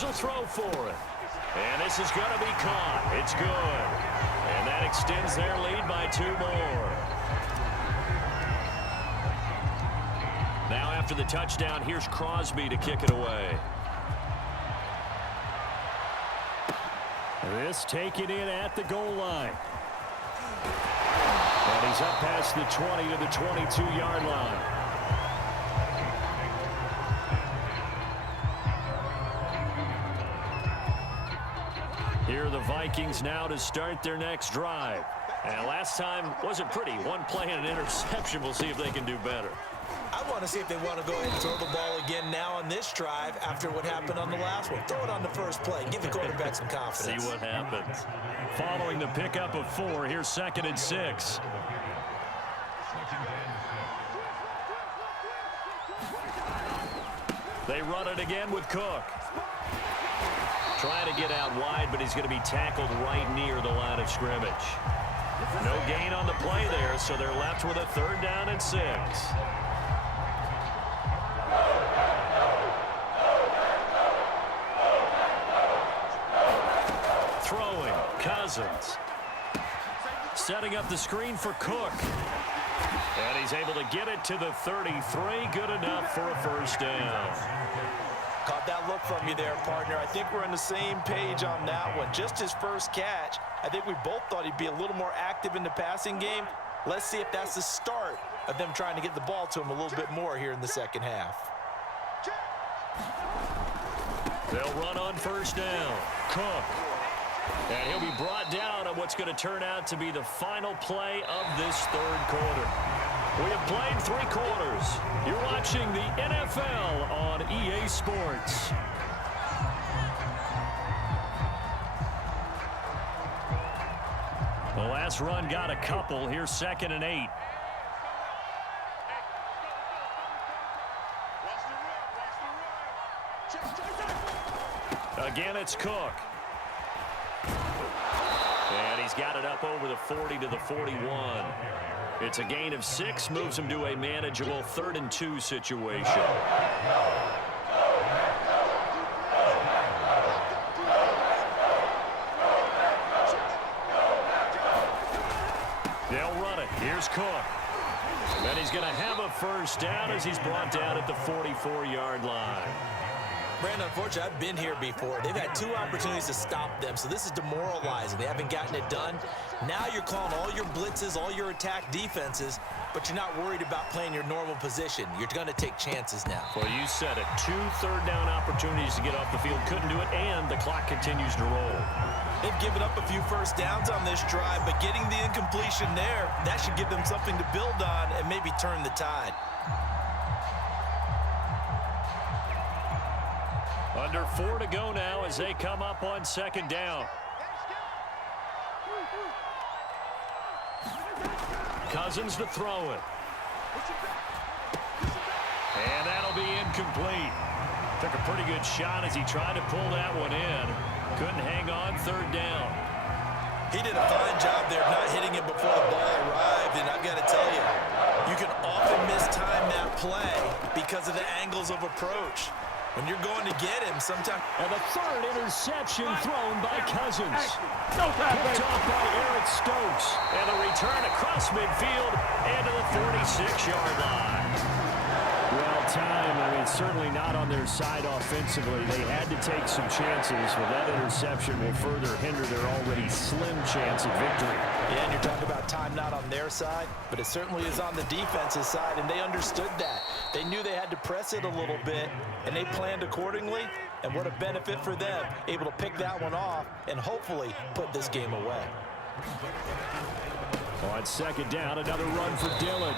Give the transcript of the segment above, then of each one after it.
receivers will throw for it. And this is going to be caught. It's good. And that extends their lead by 2 more. Now after the touchdown, here's Crosby to kick it away. This taken in at the goal line. And he's up past the 20 to the 22-yard line. Here are the Vikings now to start their next drive. And last time wasn't pretty. One play and an interception. We'll see if they can do better. I want to see if they want to go ahead and throw the ball again now on this drive after what happened on the last one. Throw it on the first play. Give the quarterback some confidence. See what happens. Following the pickup of 4, here's 2nd and 6. They run it again with Cook. Trying to get out wide, but he's going to be tackled right near the line of scrimmage. No gain on the play there, so they're left with a 3rd down and 6. Throwing, Cousins. Setting up the screen for Cook. And he's able to get it to the 33. Good enough for a 1st down. Caught that look from you there, partner. I think we're on the same page on that one. Just his first catch. I think we both thought he'd be a little more active in the passing game. Let's see if that's the start of them trying to get the ball to him a little bit more here in the second half. They'll run on 1st down. Cook. And he'll be brought down on what's going to turn out to be the final play of this 3rd quarter. We have played 3 quarters. You're watching the NFL on EA Sports. The last run got a couple. Here's 2nd and 8. Again, it's Cook. And he's got it up over the 40 to the 41. It's a gain of 6, moves him to a manageable 3rd and 2 situation. They'll run it. Here's Cook. And he's going to have a 1st down as he's brought down at the 44-yard line. Brandon, unfortunately, I've been here before. They've had 2 opportunities to stop them, so this is demoralizing. They haven't gotten it done. Now you're calling all your blitzes, all your attack defenses, but you're not worried about playing your normal position. You're going to take chances now. Well, you said it. 2 third-down opportunities to get off the field. Couldn't do it, and the clock continues to roll. They've given up a few 1st downs on this drive, but getting the incompletion there, that should give them something to build on and maybe turn the tide. Under 4 to go now as they come up on 2nd down. Cousins to throw it. And that'll be incomplete. Took a pretty good shot as he tried to pull that one in. Couldn't hang on 3rd down. He did a fine job there not hitting it before the ball arrived, and I've got to tell you, you can often mistime that play because of the angles of approach. When you're going to get him, sometimes... And the 3rd interception thrown by Cousins. Picked off by Eric Stokes. And the return across midfield and to the 46-yard line. Well, time, I mean, certainly not on their side offensively. They had to take some chances, but that interception will further hinder their already slim chance of victory. Yeah, and you're talking about time not on their side, but it certainly is on the defense's side, and they understood that. They knew they had to press it a little bit, and they planned accordingly, and what a benefit for them, able to pick that one off and hopefully put this game away. On 2nd down, another run for Dillon.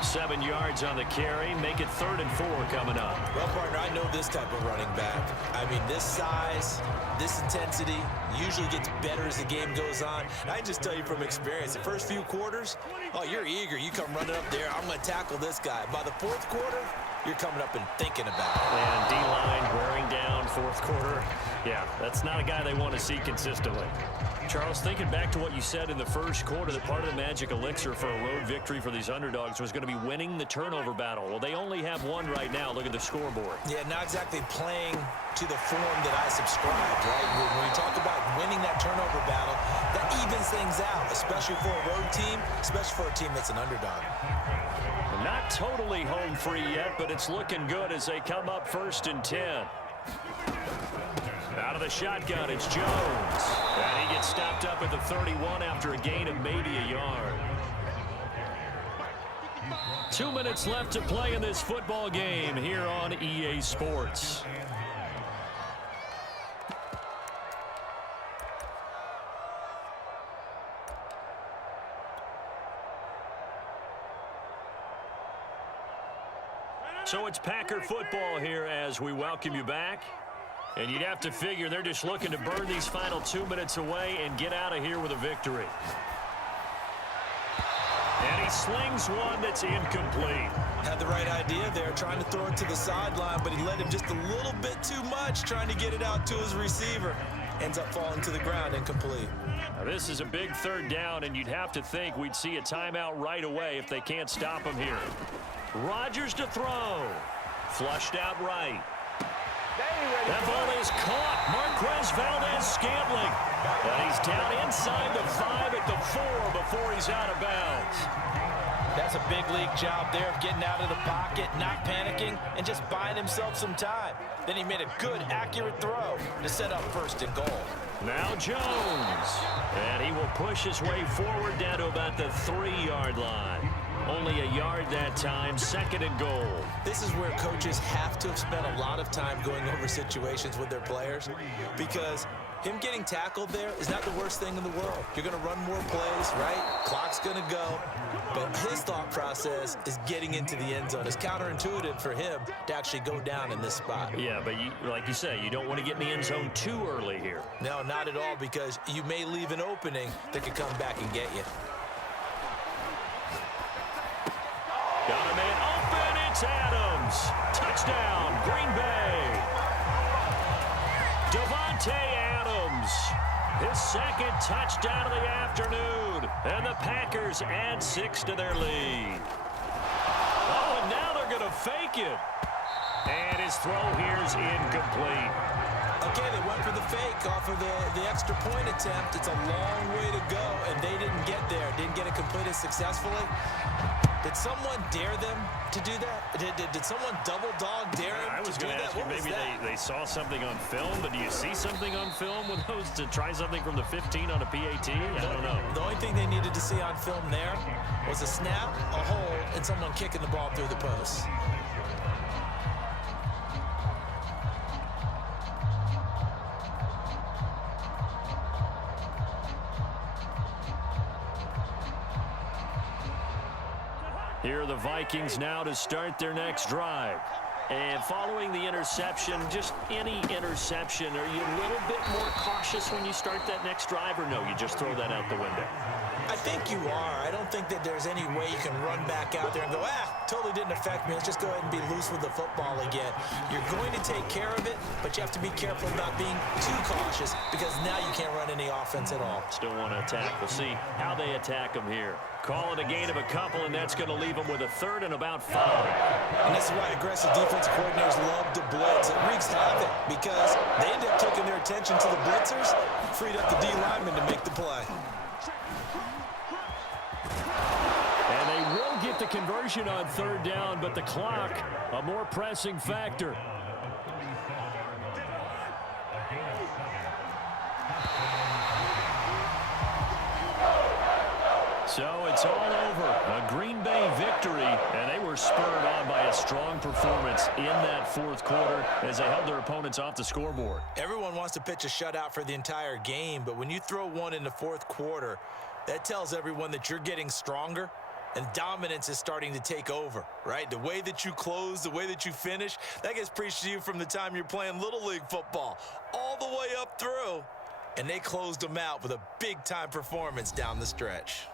7 yards on the carry, make it 3rd and 4 coming up. Well, partner, I know this type of running back. I mean, this size, this intensity usually gets better as the game goes on. And I can just tell you from experience, the first few quarters, oh, you're eager. You come running up there, I'm going to tackle this guy. By the 4th quarter, you're coming up and thinking about it. And D-line wearing down fourth quarter, yeah, that's not a guy they want to see consistently. Charles, thinking back to what you said in the first quarter, that part of the magic elixir for a road victory for these underdogs was going to be winning the turnover battle. Well, they only have one right now. Look at the scoreboard. Yeah, not exactly playing to the form that I subscribed, right? When you talk about winning that turnover battle, that evens things out, especially for a road team, especially for a team that's an underdog. Not totally home free yet, but it's looking good as they come up 1st and 10. Out of the shotgun, it's Jones. And he gets stopped up at the 31 after a gain of maybe a yard. 2 minutes left to play in this football game here on EA Sports. So it's Packer football here as we welcome you back. And you'd have to figure they're just looking to burn these final 2 minutes away and get out of here with a victory. And he slings one that's incomplete. Had the right idea there, trying to throw it to the sideline, but he let him just a little bit too much, trying to get it out to his receiver. Ends up falling to the ground, incomplete. Now this is a big 3rd down, and you'd have to think we'd see a timeout right away if they can't stop him here. Rodgers to throw. Flushed out right. That ball is caught. Marquez Valdez-Scantling. And he's down inside the 5 at the 4 before he's out of bounds. That's a big league job there of getting out of the pocket, not panicking, and just buying himself some time. Then he made a good, accurate throw to set up 1st and goal. Now Jones. And he will push his way forward down to about the 3-yard line. Only a yard that time, 2nd and goal. This is where coaches have to have spent a lot of time going over situations with their players, because him getting tackled there is not the worst thing in the world. You're going to run more plays, right? Clock's going to go. But his thought process is getting into the end zone. It's counterintuitive for him to actually go down in this spot. Yeah, but like you say, you don't want to get in the end zone too early here. No, not at all, because you may leave an opening that could come back and get you. Got a man open, it's Adams. Touchdown, Green Bay. Devontae Adams, his 2nd touchdown of the afternoon. And the Packers add 6 to their lead. Oh, and now they're going to fake it. And his throw here is incomplete. Okay, they went for the fake off of the extra point attempt. It's a long way to go, and they didn't get there. Didn't get it completed successfully. Did someone dare them to do that? Did someone double dog dare him I was to do going to that? ask you, maybe they saw something on film, but do you see something on film with those to try something from the 15 on a PAT? I don't know. The only thing they needed to see on film there was a snap, a hold, and someone kicking the ball through the post. Here are the Vikings now to start their next drive. And following the interception, just any interception, are you a little bit more cautious when you start that next drive, or no, you just throw that out the window? I think you are. I don't think that there's any way you can run back out there and go, totally didn't affect me. Let's just go ahead and be loose with the football again. You're going to take care of it, but you have to be careful about being too cautious, because now you can't run any offense at all. Still want to attack. We'll see how they attack them here. Call it a gain of a couple, and that's going to leave them with a 3rd and about 5. And this is why aggressive defensive coordinators love to blitz. It wreaks havoc because they end up taking their attention to the blitzers, freed up the D lineman to make the play. And they will get the conversion on 3rd down, but the clock, a more pressing factor. So it's all over. A Green Bay victory, and they were spurred on by a strong performance in that 4th quarter as they held their opponents off the scoreboard. Everyone wants to pitch a shutout for the entire game, but when you throw one in the 4th quarter, that tells everyone that you're getting stronger and dominance is starting to take over, right? The way that you close, the way that you finish, that gets preached to you from the time you're playing Little League football all the way up through, and they closed them out with a big-time performance down the stretch.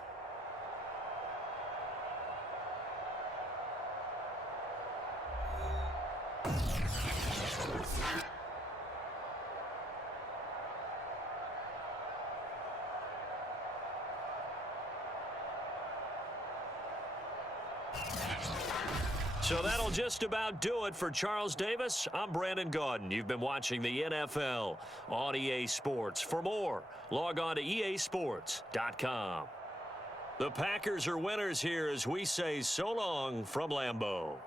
So that'll just about do it for Charles Davis. I'm Brandon Gaudin. You've been watching the NFL on EA Sports. For more, log on to easports.com. The Packers are winners here as we say so long from Lambeau.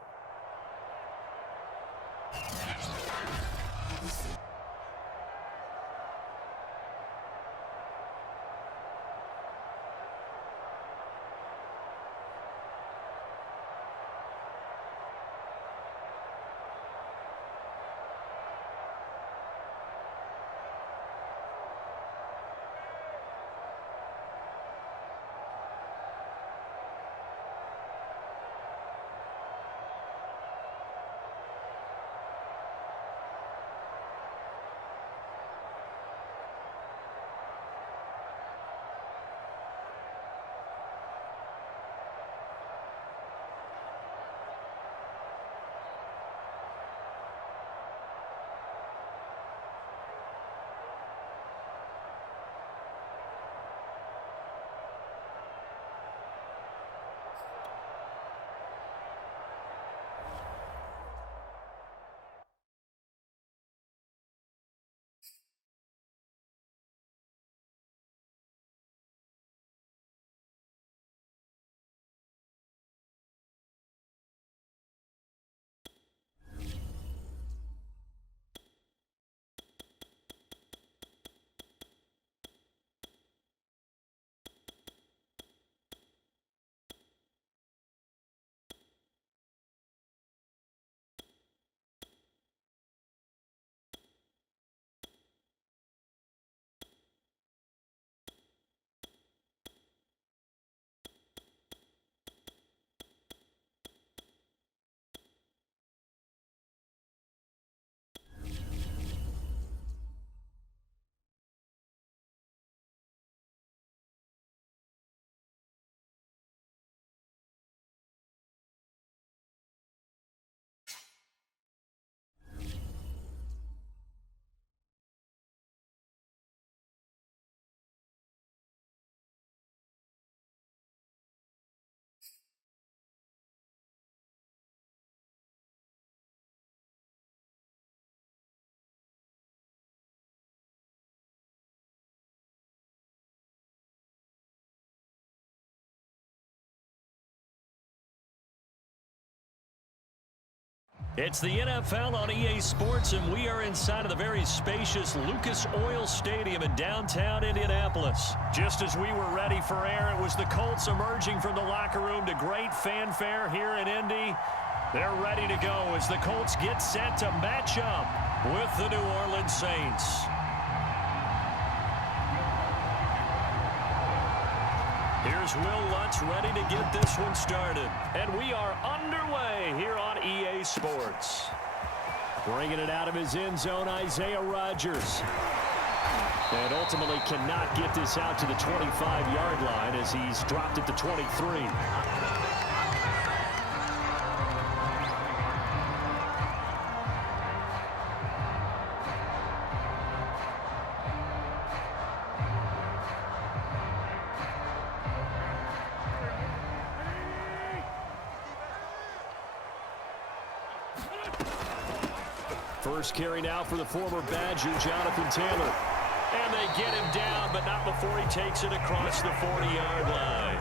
It's the NFL on EA Sports, and we are inside of the very spacious Lucas Oil Stadium in downtown Indianapolis. Just as we were ready for air, it was the Colts emerging from the locker room to great fanfare here in Indy. They're ready to go as the Colts get set to match up with the New Orleans Saints. Here's Will Lutz ready to get this one started. And we are underway here on EA Sports. Bringing it out of his end zone, Isaiah Rodgers. And ultimately cannot get this out to the 25-yard line as he's dropped it to 23. First carry now for the former Badger, Jonathan Taylor. And they get him down, but not before he takes it across the 40-yard line.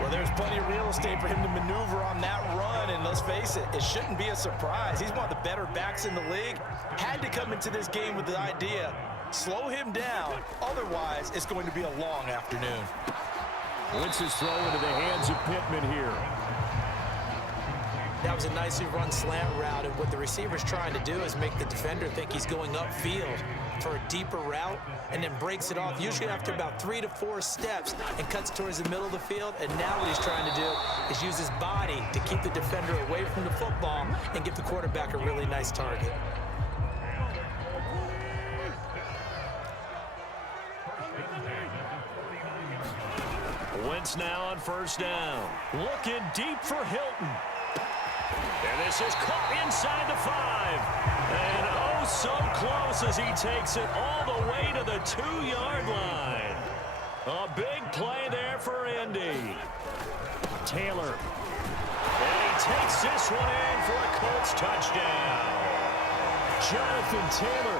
Well, there's plenty of real estate for him to maneuver on that run, and let's face it, it shouldn't be a surprise. He's one of the better backs in the league. Had to come into this game with the idea, slow him down, otherwise it's going to be a long afternoon. Wentz's throw into the hands of Pittman here. That was a nicely run slant route, and what the receiver's trying to do is make the defender think he's going upfield for a deeper route, and then breaks it off, usually after about 3 to 4 steps, and cuts towards the middle of the field. And now what he's trying to do is use his body to keep the defender away from the football and give the quarterback a really nice target. Wentz now on first down. Looking deep for Hilton. And this is caught inside the 5. And oh, so close as he takes it all the way to the 2-yard line. A big play there for Indy. Taylor. And he takes this one in for a Colts touchdown. Jonathan Taylor